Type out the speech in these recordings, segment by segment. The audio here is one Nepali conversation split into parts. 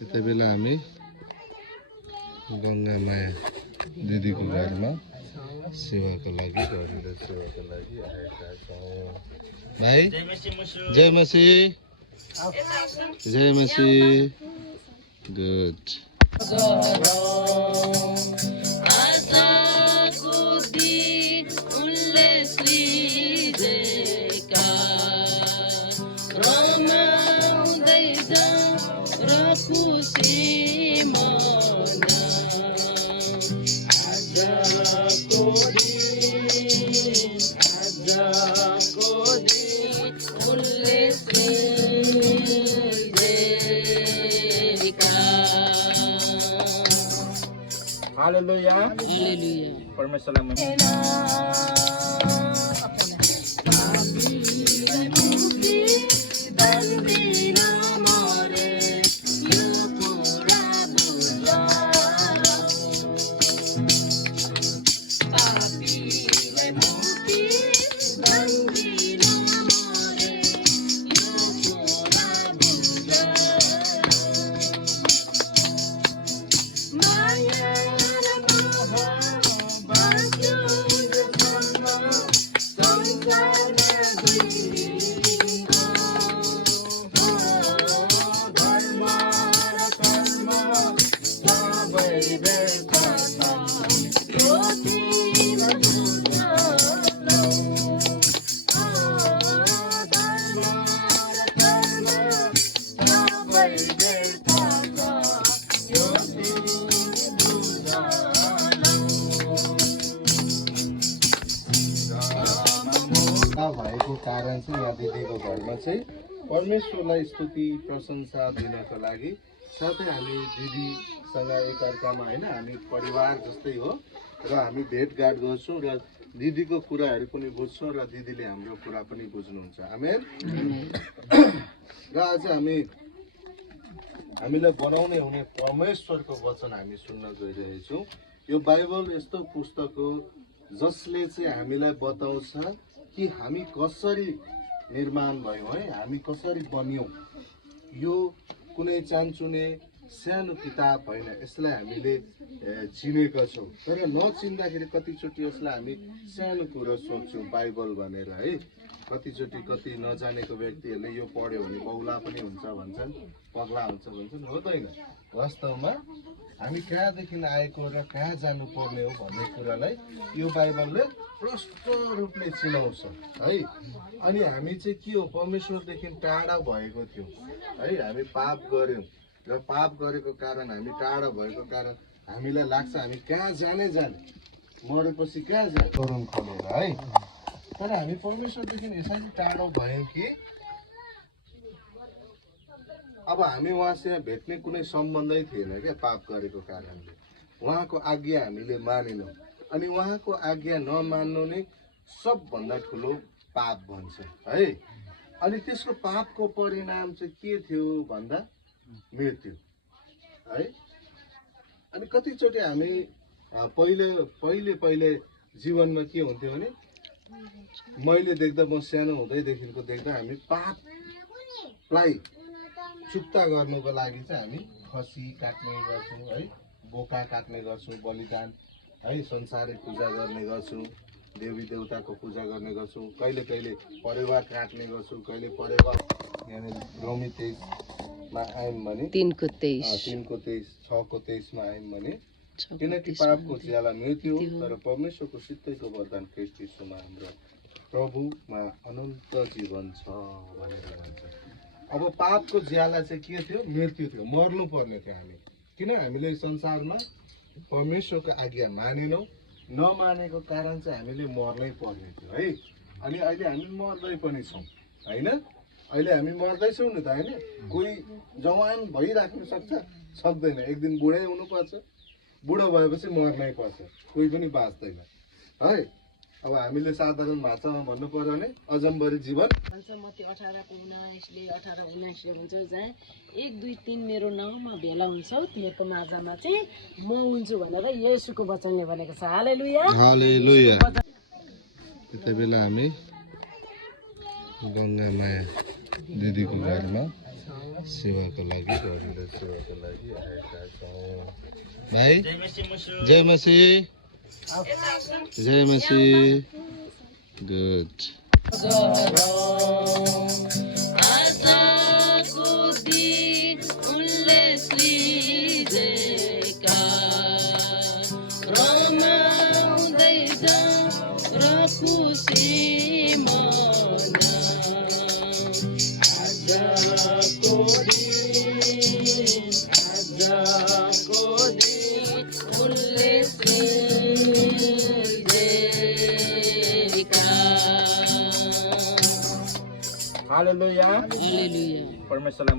यति बेला हामी गङ्गामाया दिदीको घरमा सेवाको लागि आएका छौँ। भाइ जय मसी, जय मसी। गुड। हालेलुया, परमेश्वरलाई भएको कारण चाहिँ यहाँ दिदीको घरमा चाहिँ परमेश्वरलाई स्तुति प्रशंसा दिनको लागि साथै हामी दिदीसँग एकअर्कामा होइन हामी परिवार जस्तै हो र हामी भेटघाट गर्छौँ र दिदीको कुराहरू पनि बुझ्छौँ र दिदीले हाम्रो कुरा पनि बुझ्नुहुन्छ। आमेन। र आज हामीलाई बनाउने हुने परमेश्वरको वचन हामी सुन्न गइरहेछौँ। यो बाइबल यस्तो पुस्तक हो जसले चाहिँ हामीलाई बताउँछ कि हामी कसरी निर्माण भयौँ है, हामी कसरी बन्यौँ। यो कुनै चानचुने सानो किताब होइन, यसलाई हामीले चिनेका छौँ तर नचिन्दाखेरि कतिचोटि यसलाई हामी सानो कुरो सोच्छौँ बाइबल भनेर है। कतिचोटि कति नजानेको व्यक्तिहरूले यो पढ्यो भने बौला पनि हुन्छ भन्छन्, पगला हुन्छ भन्छन्। हुँदैन, वास्तवमा हामी कहाँदेखि आएको र कहाँ जानुपर्ने हो भन्ने कुरालाई यो बाइबलले प्रष्ट रूपले चिनाउँछ है। अनि हामी चाहिँ के हो, परमेश्वरदेखि टाढा भएको थियौँ है। हामी पाप गऱ्यौँ र पाप गरेको कारण हामी टाढा भएको कारण हामीलाई लाग्छ हामी कहाँ जाने, मरेपछि कहाँ जाने तरुण खोलेर है। तर हामी परमेश्वरदेखि यसरी टाढो भयौँ कि अब हामी उहाँसँग भेट्ने कुनै सम्बन्धै थिएन क्या पाप गरेको कारणले। उहाँको आज्ञा हामीले मानेनौँ अनि उहाँको आज्ञा नमान्नु नै सबभन्दा ठुलो पाप भन्छ है। अनि त्यसको पापको परिणाम चाहिँ के थियो भन्दा मृत्यु है। अनि कतिचोटि हामी पहिले जीवनमा के हुन्थ्यो भने मैले देख्दा, म सानो हुँदैदेखिको देख्दा हामी पापलाई चुक्ता गर्नुको लागि चाहिँ हामी खसी काट्ने गर्छौँ है, बोका काट्ने गर्छौँ, बलिदान है, संसारिक पूजा गर्ने गर्छौँ, देवी देवताको पूजा गर्ने गर्छौँ, कहिले कहिले परिवार काट्ने गर्छौँ, कहिले परिवार यहाँनिर रोमी 23मा आयौँ भने 3को 23 6को 23मा आयौँ भने किनकि पापको ज्याला मृत्यु हो तर परमेश्वरको सित्तैको वरदान ख्रीष्ट यीशुमा हाम्रो प्रभुमा अनन्त जीवन छ भनेर भन्छ। अब पापको ज्याला चाहिँ के थियो, मृत्यु थियो, मर्नु पर्ने थियो हामी। किन हामीले संसारमा परमेश्वरको आज्ञा मानेनौँ, नमानेको कारण चाहिँ हामीले मर्नै पर्ने थियो है। अनि अहिले हामी मर्दै पनि छौँ होइन, अहिले हामी मर्दैछौँ नि त होइन। कोही जवान भइराख्नु सक्दैन, एक दिन बुढै हुनुपर्छ, बुढो भएपछि मर्नै पर्छ, कोही पनि बाँच्दैन है। अब हामीले साधारण भाषामा भन्नु पर्यो भने अजम्बरी जीवन भन्छ। मत्ती 18:19ले 18:19 भन्छ जहाँ 1 2 3 मेरो नाउँमा भेला हुन्छ तिनीहरूको माझमा चाहिँ म हुन्छु भनेर येशूको वचनले भनेको छ। हालेलुया, हालेलुया। यति बेला हामी गङ्गामाया दिदीको घरमा सेवाको लागि गौरीले सेवाको लागि आएका छौँ। भाइ जय मसी, जय मसी। गुड। हालेलुया, हालेलुया। परमेश्वरलाई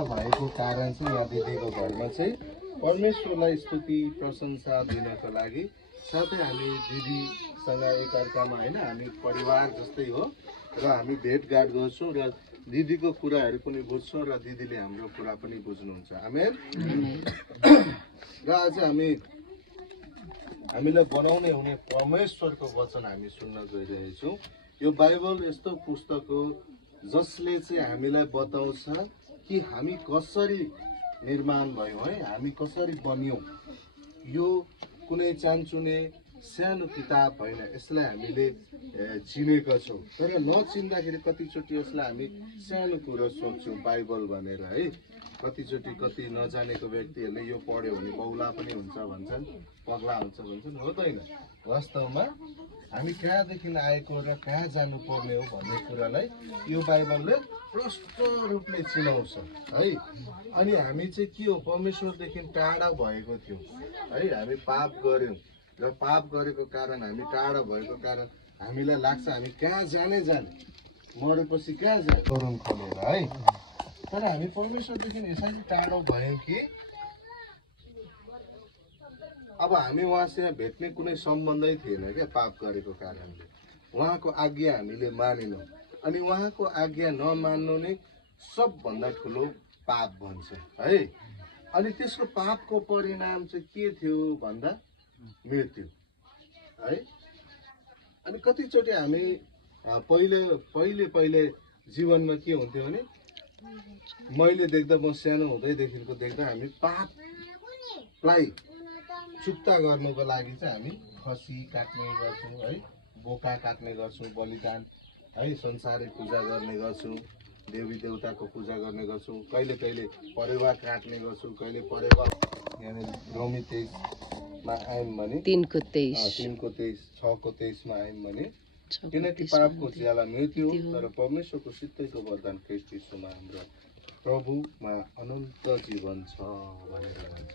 भएको कारण चाहिँ यहाँ दिदीको घरमा चाहिँ परमेश्वरलाई स्तुति प्रशंसा दिनको लागि साथै हामी दिदीसँग एकअर्कामा होइन हामी परिवार जस्तै हो र हामी भेटघाट गर्छौँ र दिदीको कुराहरू पनि बुझ्छौँ र दिदीले हाम्रो कुरा पनि बुझ्नुहुन्छ। आमेन। र आज हामीलाई बनाउने हुने परमेश्वरको वचन हामी सुन्न गइरहेछौँ। यो बाइबल यस्तो पुस्तक हो जसले चाहिँ हामीलाई बताउँछ कि हामी कसरी निर्माण भयौँ है, हामी कसरी बन्यौँ। यो कुनै चान्चुने सानो किताब होइन, यसलाई हामीले चिनेका छौँ तर नचिन्दाखेरि कतिचोटि यसलाई हामी सानो कुरो सोच्छौँ बाइबल भनेर है। कतिचोटि कति नजानेको व्यक्तिहरूले यो पढ्यो भने बौला पनि हुन्छ भन्छन्, पगला हुन्छ भन्छन्। होदैन, वास्तवमा हामी कहाँदेखि आएको र कहाँ जानुपर्ने हो भन्ने कुरालाई यो बाइबलले प्रष्ट रूपले चिनाउँछ है। अनि हामी चाहिँ के हो, परमेश्वरदेखि टाढा भएको थियौँ है। हामी पाप गऱ्यौँ र पाप गरेको कारण हामी टाढा भएको कारण हामीलाई लाग्छ हामी कहाँ जाने मरेपछि कहाँ जाने तरुण खोलेर है। तर हामी परमेश्वरदेखि यसरी टाढो भयौँ कि अब हामी उहाँसँग भेट्ने कुनै सम्बन्धै थिएन क्या पाप गरेको कारणले। उहाँको आज्ञा हामीले मानेनौँ अनि उहाँको आज्ञा नमान्नु नै सबभन्दा ठुलो पाप भन्छ है। अनि त्यसको पापको परिणाम चाहिँ के थियो भन्दा मृत्यु है। अनि कतिचोटि हामी पहिले जीवनमा के हुन्थ्यो भने मैले देख्दा म सानो हुँदैदेखिको देख्दा हामी पापलाई चुक्ता गर्नुको लागि चाहिँ हामी खसी काट्ने गर्छौँ है, बोका काट्ने गर्छौँ, बलिदान है, संसारिक पूजा गर्ने गर्छौँ, देवी देवताको पूजा गर्ने गर्छौँ, कहिले कहिले परेवा काट्ने गर्छौँ, कहिले परेवा यहाँनिर रोमी 23मा आयौँ भने 3 को 23 6 को 23मा आयौँ भने किनकि पापको ज्याला मृत्यु तर परमेश्वरको सित्तैको वरदान ख्रीष्ट यीशुमा हाम्रो प्रभुमा अनन्त जीवन छ भनेर भन्छ।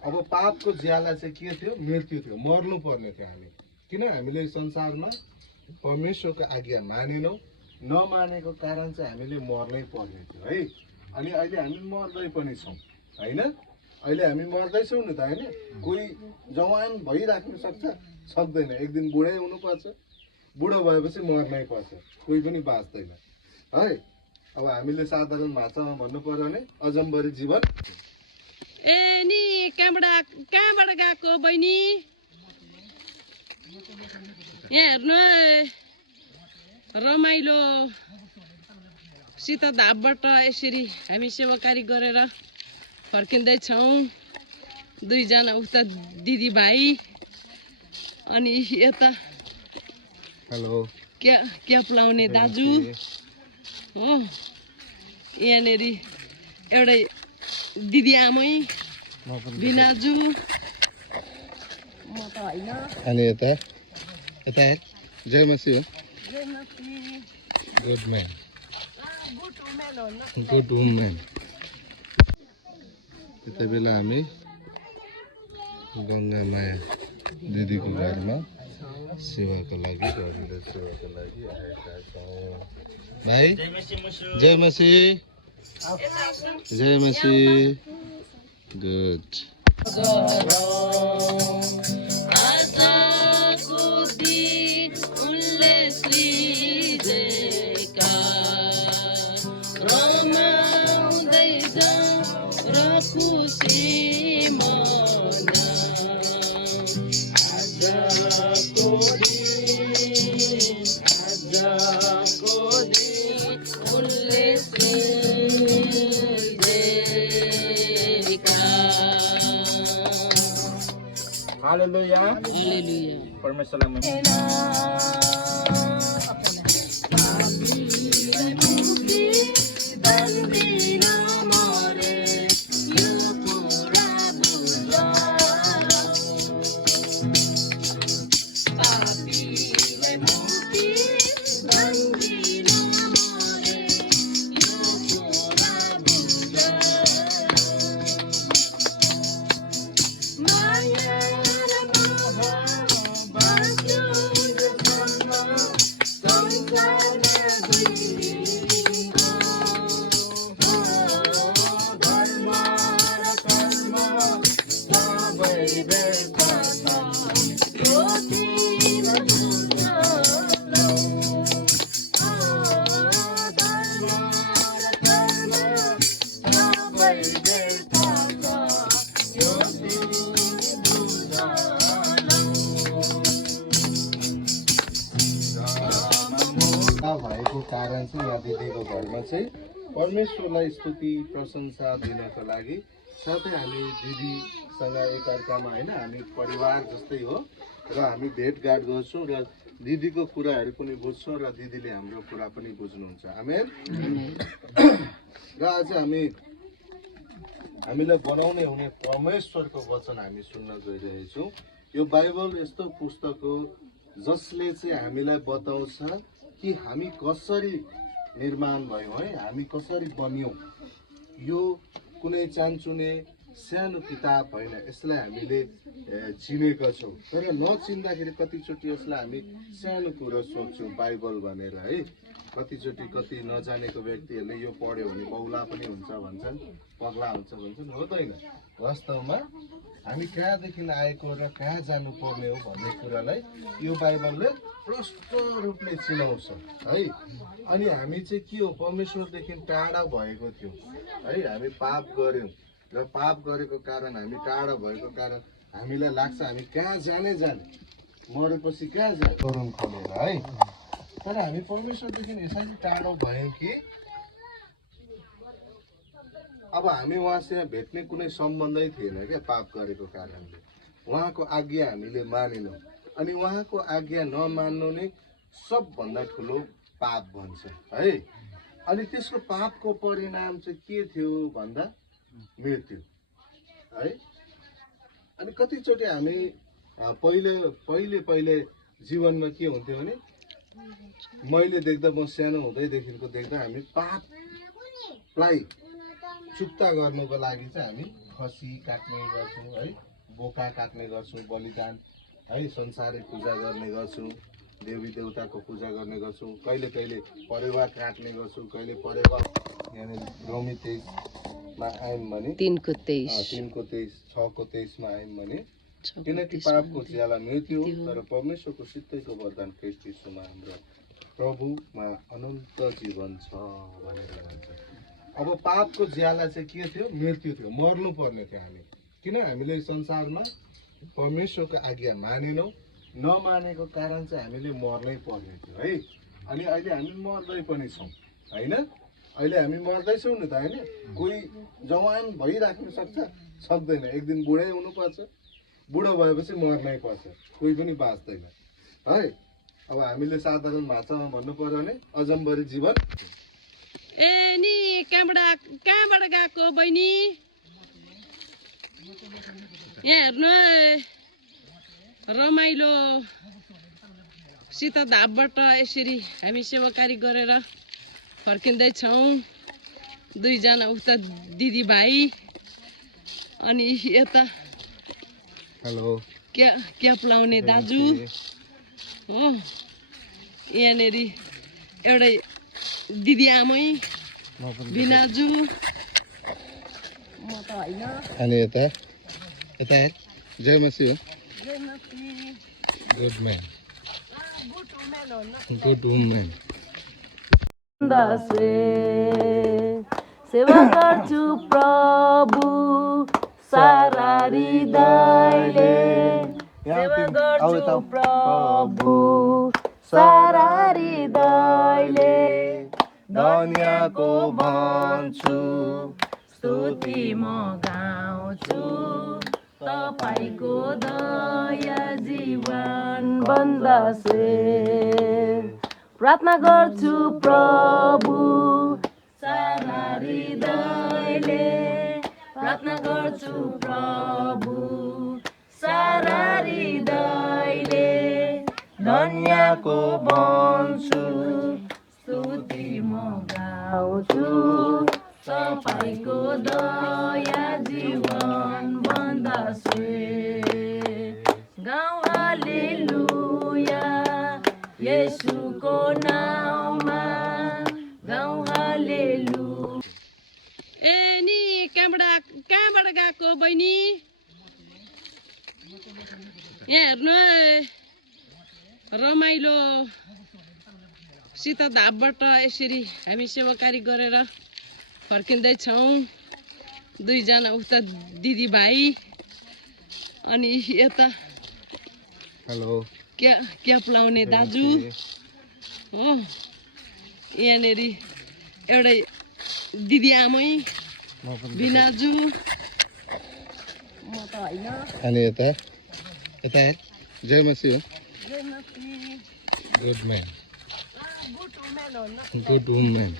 अब पापको ज्याला चाहिँ के थियो, मृत्यु थियो, मर्नु पर्ने थियो हामी। किन हामीले संसारमा परमेश्वरको आज्ञा मानेनौँ, नमानेको कारण चाहिँ हामीले मर्नै पर्ने थियो है। अनि अहिले हामी मर्दै पनि छौँ होइन, अहिले हामी मर्दैछौँ नि त होइन। कोही जवान भइराख्नु सक्दैन, एक दिन बुढै हुनुपर्छ, बुढो भएपछि मर्नै पर्छ, कोही पनि बाँच्दैन है। अब हामीले साधारण भाषामा भन्नु पर्यो भने अजम्बरी जीवन। ए नि कहाँबाट गएको बहिनी? यहाँ हेर्नु रमाइलो सित धापबाट यसरी हामी सेवाकारी गरेर फर्किँदैछौँ। 2 जना उता दिदी भाइ अनि यता हेलो क्याप लाउने दाजु हो यहाँनिर एउटै दिदी आमै बिनाजु म त होइन अनि यता यता जय मसी हो गुड म्यान गुड वुमेन त्यति बेला हामी गङ्गा माया दिदीको घरमा सेवाको लागि घरेलु सेवाको लागि आएका छौँ भाइ जय मसी जय मसी गुड Haleluya. Haleluya. Permisalah. भएको कारण चाहिँ यहाँ दिदीको घरमा चाहिँ परमेश्वरलाई स्तुति प्रशंसा दिनको लागि साथै हामी दिदीसँग एकअर्कामा होइन हामी परिवार जस्तै हो र हामी भेटघाट गर्छौँ र दिदीको कुराहरू पनि बुझ्छौँ र दिदीले हाम्रो कुरा पनि बुझ्नुहुन्छ आमेन र आज हामीलाई बनाउने हुने परमेश्वरको वचन हामी सुन्न गइरहेछौँ यो बाइबल यस्तो पुस्तक हो जसले चाहिँ हामीलाई बताउँछ कि हामी कसरी निर्माण भयौँ है हामी कसरी बन्यौँ यो कुनै चान्चुने सानो किताब होइन यसलाई हामीले चिनेका छौँ तर नचिन्दाखेरि कतिचोटि यसलाई हामी सानो कुरो सोच्छौँ बाइबल भनेर है कतिचोटि कति नजानेको व्यक्तिहरूले यो पढ्यो भने बौला पनि हुन्छ भन्छन् पगला हुन्छ भन्छन् हुँदैन वास्तवमा हामी कहाँदेखि आएको र कहाँ जानुपर्ने हो भन्ने कुरालाई यो बाइबलले प्रष्ट रूपले चिनाउँछ है अनि हामी चाहिँ के हो परमेश्वरदेखि टाढा भएको थियौँ है हामी पाप गऱ्यौँ र पाप गरेको कारण हामी टाढा भएको कारण हामीलाई लाग्छ हामी कहाँ जाने मरेपछि कहाँ जाने तरुण खोलेर है तर हामी परमेश्वरदेखि यसरी टाढो भयौँ कि अब हामी उहाँसँग भेट्ने कुनै सम्बन्धै थिएन क्या पाप गरेको कारणले उहाँको आज्ञा हामीले मानेनौँ अनि उहाँको आज्ञा नमान्नु नै सबभन्दा ठुलो पाप भन्छ है अनि त्यसको पापको परिणाम चाहिँ के थियो भन्दा मृत्यु है अनि कतिचोटि हामी पहिले जीवनमा के हुन्थ्यो भने मैले देख्दा म सानो हुँदैदेखिको देख्दा हामी पापलाई चुक्ता गर्नुको लागि चाहिँ हामी खसी काट्ने गर्छौँ है बोका काट्ने गर्छौँ बलिदान है संसारिक पूजा गर्ने गर्छौँ देवी देवताको पूजा गर्ने गर्छौँ कहिले परेवा काट्ने गर्छौँ कहिले परेवा यहाँनिर रोमी 23 आयौँ भने 3 को 23 6 को 23 आयौँ भने किनकि पापको ज्याला मृत्यु तर परमेश्वरको सित्तैको वरदान ख्रीष्ट यीशुमा हाम्रो प्रभुमा अनन्त जीवन छ भनेर भन्छ अब पापको ज्याला चाहिँ के थियो मृत्यु थियो मर्नु पर्ने थियो हामी किन हामीले संसारमा परमेश्वरको आज्ञा मानेनौँ नमानेको कारण चाहिँ हामीले मर्नै पर्ने थियो है अनि अहिले हामी मर्दै पनि छौँ होइन अहिले हामी मर्दैछौँ नि त होइन कोही जवान भइराख्न सक्दैन एक दिन बुढै हुनुपर्छ बुढो भएपछि मर्नै पर्छ कोही पनि बाँच्दैन है अब हामीले साधारण भाषामा भन्नु पर्यो भने अजम्बरी जीवन ए नि कहाँबाट गएको बहिनी? यहाँ हेर्नु है, रमाइलो सीताधापबाट यसरी हामी सेवाकारी गरेर फर्किँदैछौँ। दुईजना उता दिदीभाइ अनि यता हेलो क्याप लाउने दाजु हो। यहाँनिर एउटै दिदी आमै बिनाजु, म त होइन। अनि यता जय मसी हो। गुड मैन गुड वुमेन। सेवा गर्छु प्रभु सारा हृदयले, सेवा गर्छु प्रभु सारा हृदयले, दुनियाँको भन्छु स्तुति म गाउँछु, तपाईको दया जीवन बन्दछे। प्रार्थना गर्छु प्रभु सारा हृदयले, प्रार्थना गर्छु प्रभु सारा हृदयले, दुनियाँको भन्छु स्तुति म गाउँछु, तपाईको दया जीवन बन्दछे। गाउँ हालेलुया येशूको नाममा, गाउँ हालेलुया। ए नि कहाँबाट गएको बहिनी? यहाँ हेर्नु है, रमाइलो सीताधापबाट यसरी हामी सेवाकारी गरेर फर्किँदैछौँ। दुईजना उता दिदीभाइ अनि यता हेलो क्याप लाउने दाजु हो। यहाँनिर एउटै दिदी आमै बिनाजु, म त होइन। अनि यता जय मसी हो। गुड मैन गुड वुमेन।